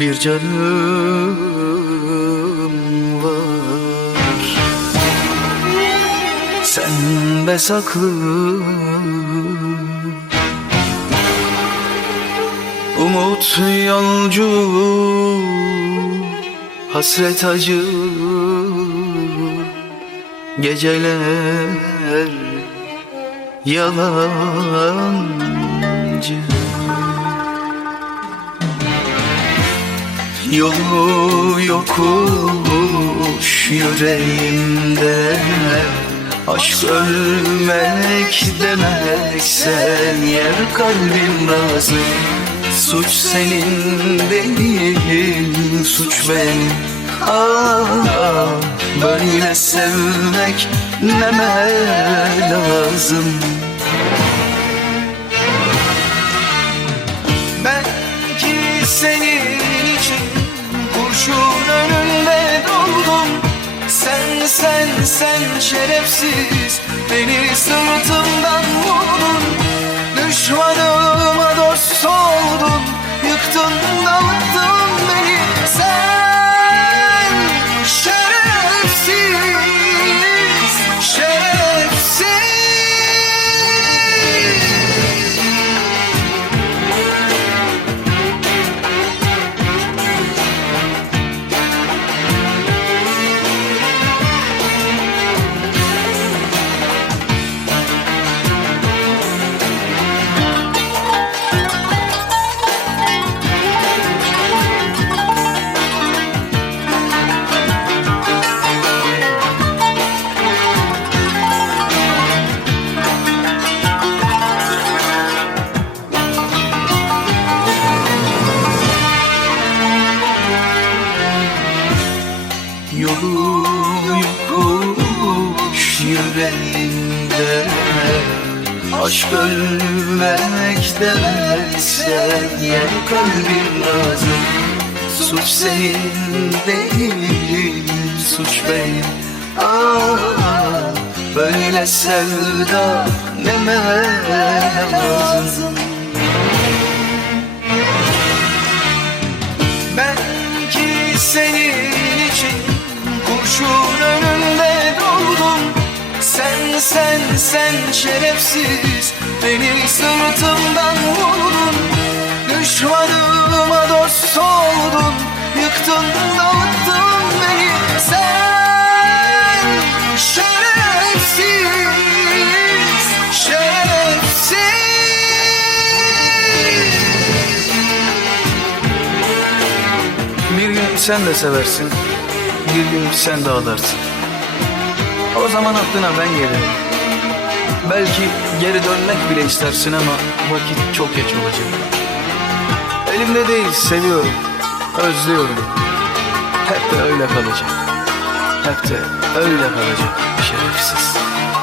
Bir canım var. Sende saklı. Umut yolcu Hasret acı. Geceler Yalancı Yolu yokuş yüreğimde. Aşk ölmek demekse yer kalbim razı. Suç senin değil suç benim. Ah böyle sevmek neme lazım sen şerefsiz beni sırtımdan vurdun. Düşmanıma dost oldun Yolu yokuş yüreğimde Aşk ölmek demekse yer kalbim lazım Suç senin değil suç benim. Ah böyle sevda neme lazım sen şerefsiz beni sırtımdan vurdun Düşmanıma dost oldun yıktın dağıttın beni Sen şerefsiz şerefsiz Bir gün sen de seversin, bir gün sen de ağlarsın. O zaman aklına ben gelirim. Belki geri dönmek bile istersin ama vakit çok geç olacak. Elimde değil, seviyorum, özlüyorum. Hep de öyle kalacak. Hep de öyle kalacak şey.